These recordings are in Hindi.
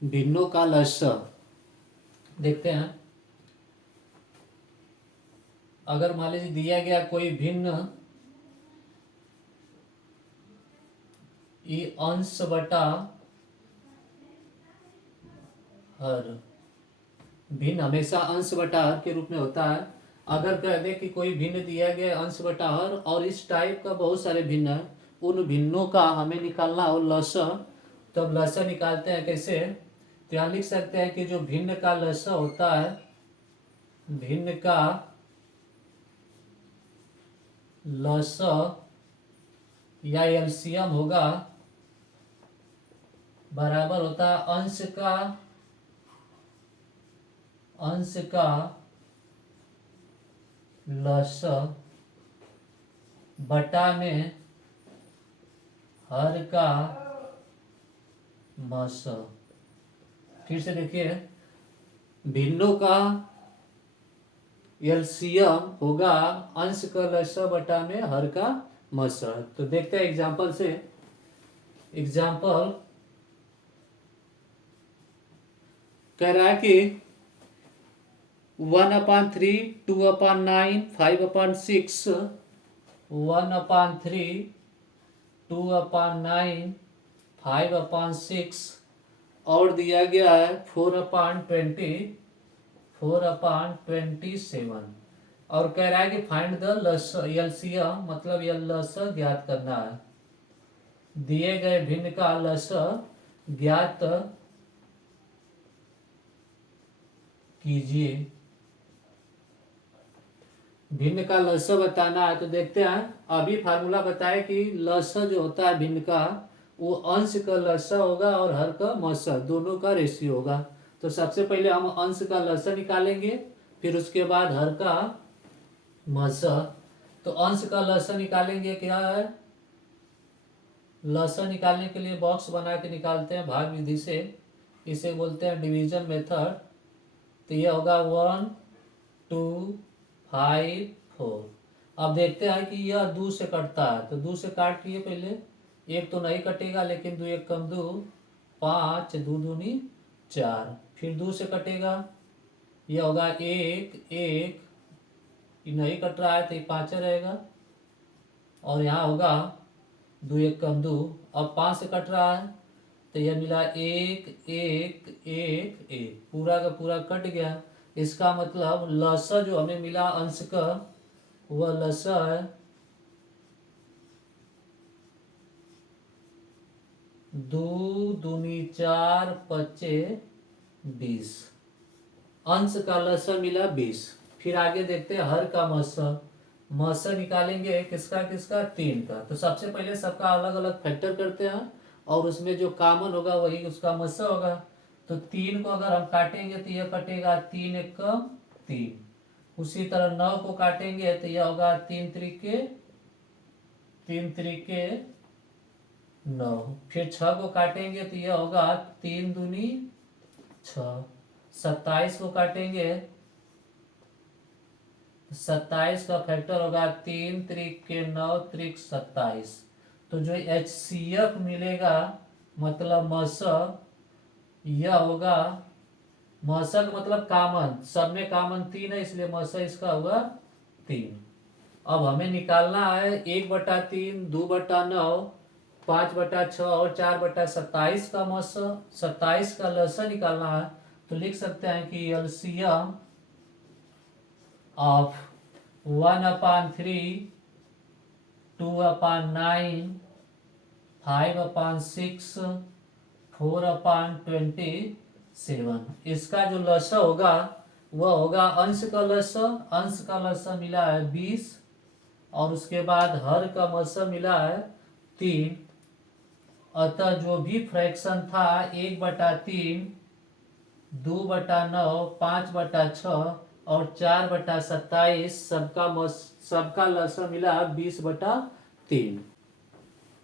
भिन्नों का लस्य देखते हैं। अगर मान लीजिए दिया गया कोई भिन्न ई अंश बटा हर, भिन्न हमेशा अंश बटा हर के रूप में होता है। अगर कह दे कि कोई भिन्न दिया गया अंश बटा हर और इस टाइप का बहुत सारे भिन्न है, उन भिन्नों का हमें निकालना हो लस्य, तब लस्य निकालते हैं कैसे। तो यहाँ लिख सकते हैं कि जो भिन्न का लस्य होता है, भिन्न का लस्य या एलसीएम होगा बराबर होता है अंश का लस्य बटा में हर का मस। फिर से देखिए, भिन्नों का एलसीएम होगा अंश का लस्य बटा में हर का मस। तो देखते हैं एग्जांपल से। एग्जांपल कह रहा है कि 1/3, 2/9, 5/6, 1/3, 2/9, 5/6 और दिया गया है 4/20, 4/27 और कह रहा है कि फाइंड द लस्य एलसीएम, मतलब यह लस्य ज्ञात करना है। दिए गए भिन्न का लस्य ज्ञात कीजिए। भिन्न का लस्य बताना है। तो देखते हैं, अभी फार्मूला बताया कि लस्य जो होता है भिन्न का, वो अंश का लस्य होगा और हर का मस, दोनों का रेशियो होगा। तो सबसे पहले हम अंश का लस्य निकालेंगे, फिर उसके बाद हर का मस। तो अंश का लस्य निकालेंगे, क्या है लस्य निकालने के लिए बॉक्स बना के निकालते हैं भाग विधि से, इसे बोलते हैं डिवीजन मेथड। तो यह होगा 1, 2, 5, 4। अब देखते हैं कि यह 2 से कटता है, तो 2 से काटिए पहले। एक तो नहीं कटेगा, लेकिन 2 1 कम 2, 5, 2 दूनी 4। फिर 2 से कटेगा, यह होगा 1 1, ये नहीं कट रहा है तो ये 5 रहेगा। और यहाँ होगा 2 1 कम 2, अब 5 से कट रहा है तो यह मिला 1 1 1 1, पूरा का पूरा कट गया। इसका मतलब लस्य जो हमें मिला अंश का, वह लस्य है 2 दूनी 4 5 20। अंश का लस्य मिला 20। फिर आगे देखते हैं हर का मस निकालेंगे किसका किसका, 3 का। तो सबसे पहले सबका अलग अलग फैक्टर करते हैं और उसमें जो कॉमन होगा वही उसका मस होगा। तो 3 को अगर हम काटेंगे तो यह कटेगा 3 1 3। उसी तरह 9 को काटेंगे तो यह होगा 3 त्रिके 9। फिर 6 को काटेंगे तो यह होगा 3 दूनी 6। 27 को काटेंगे, 27 का फैक्टर होगा 3 त्रिके 9 त्रिक 27। तो जो HCF मिलेगा मतलब मस, यह होगा मस का मतलब कॉमन, सब में कॉमन 3 है, इसलिए मस इसका होगा 3। अब हमें निकालना है 1/3, 2/9, 5/6 और 4/27 का मस, 27 का लस्य निकालना है। तो लिख सकते हैं कि एलसीएम ऑफ 1/3, 2/9, 5/6, 4/27। इसका जो लस्य होगा वह होगा अंश का लस्य। अंश का लस्य मिला है 20 और उसके बाद हर का मस मिला है 3। अतः जो भी फ्रैक्शन था 1/3, 2/9, 5/6 और 4/27, सबका लस्य मिला 20/3।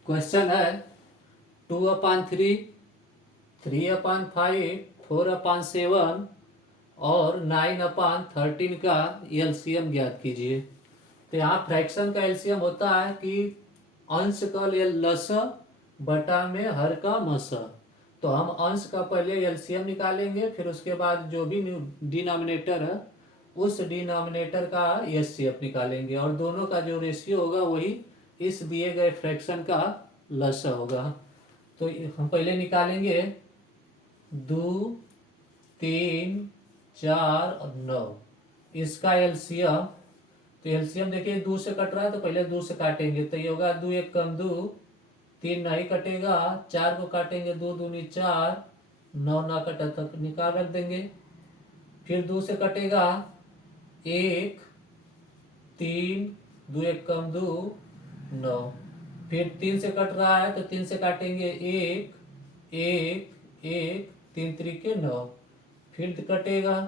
क्वेश्चन है 2/3, 3/5, 4/7 और 9/13 का एलसीएम ज्ञात कीजिए। तो यहाँ फ्रैक्शन का एलसीएम होता है कि अंश का लस्य बटा में हर का मस। तो हम अंश का पहले एलसीएम निकालेंगे, फिर उसके बाद जो भी डिनोमिनेटर है उस डिनोमिनेटर का एचसीएफ निकालेंगे, और दोनों का जो रेशियो होगा वही इस दिए गए फ्रैक्शन का लसा होगा। तो हम पहले निकालेंगे 2, 3, 4 और 9, इसका एलसीएम। तो एलसीएम देखिए 2 से कट रहा है तो पहले 2 से काटेंगे, तो ये होगा 2 1 कम 2, 3 नहीं कटेगा, 4 को काटेंगे, 2 दूनी 4, 9 ना कटा तक निकाल रख देंगे। फिर 2 से कटेगा 1, 3, 2 1 कम 2, 9। फिर 3 से कट रहा है तो 3 से काटेंगे 1, 1, 1, 3 3 9। फिर कटेगा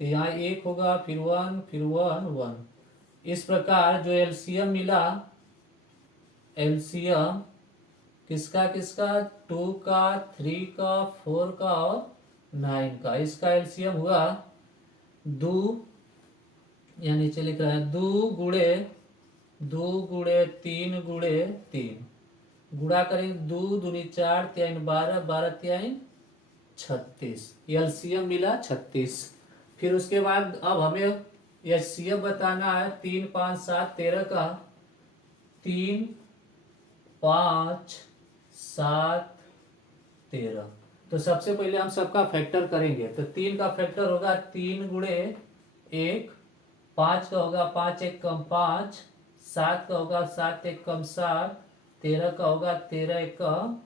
तो यहाँ 1 होगा, फिर 1, फिर 1 1। इस प्रकार जो एलसीएम मिला, एलसीएम किसका किसका, 2 का, 3 का, 4 का और 9 का, इसका एलसीएम हुआ 2, यहाँ नीचे लिख रहा है 2 गुणे 2 गुणे 3 गुणे 3, गुणा करेंगे 2 दूनी 4 3 12, 12 3 36, एलसीएम मिला 36। फिर उसके बाद अब हमें एचसीएफ बताना है 3 5 7 13 का। 3 5 7 13, तो सबसे पहले हम सबका फैक्टर करेंगे। तो 3 का फैक्टर होगा 3 गुणे 1, 5 का होगा 5 1 कम 5, 7 का होगा 7 1 कम 7, 13 का होगा 13 1 कम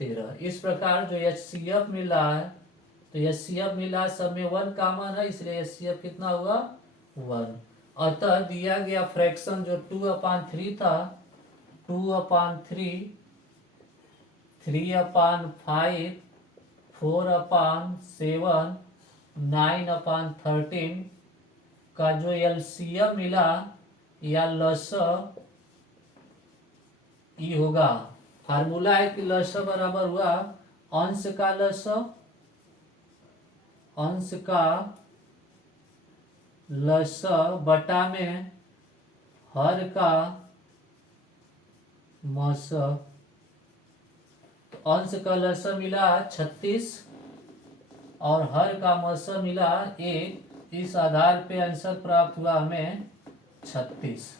13। इस प्रकार जो एचसीएफ मिला है, तो एचसीएफ मिला सब में 1 कॉमन है, इसलिए एचसीएफ कितना हुआ 1। अतः दिया गया फ्रैक्शन जो 2/3 था, 2/3, 3/5, 4/7, 9/13 का जो एलसीएम मिला या लसा ई होगा। फार्मूला है कि लसा बराबर हुआ अंश का लसा, अंश का लसा बटा में हर का मस। तो अंश का लसा मिला 36 और हर का मस मिला 1। इस आधार पे आंसर प्राप्त हुआ हमें 36।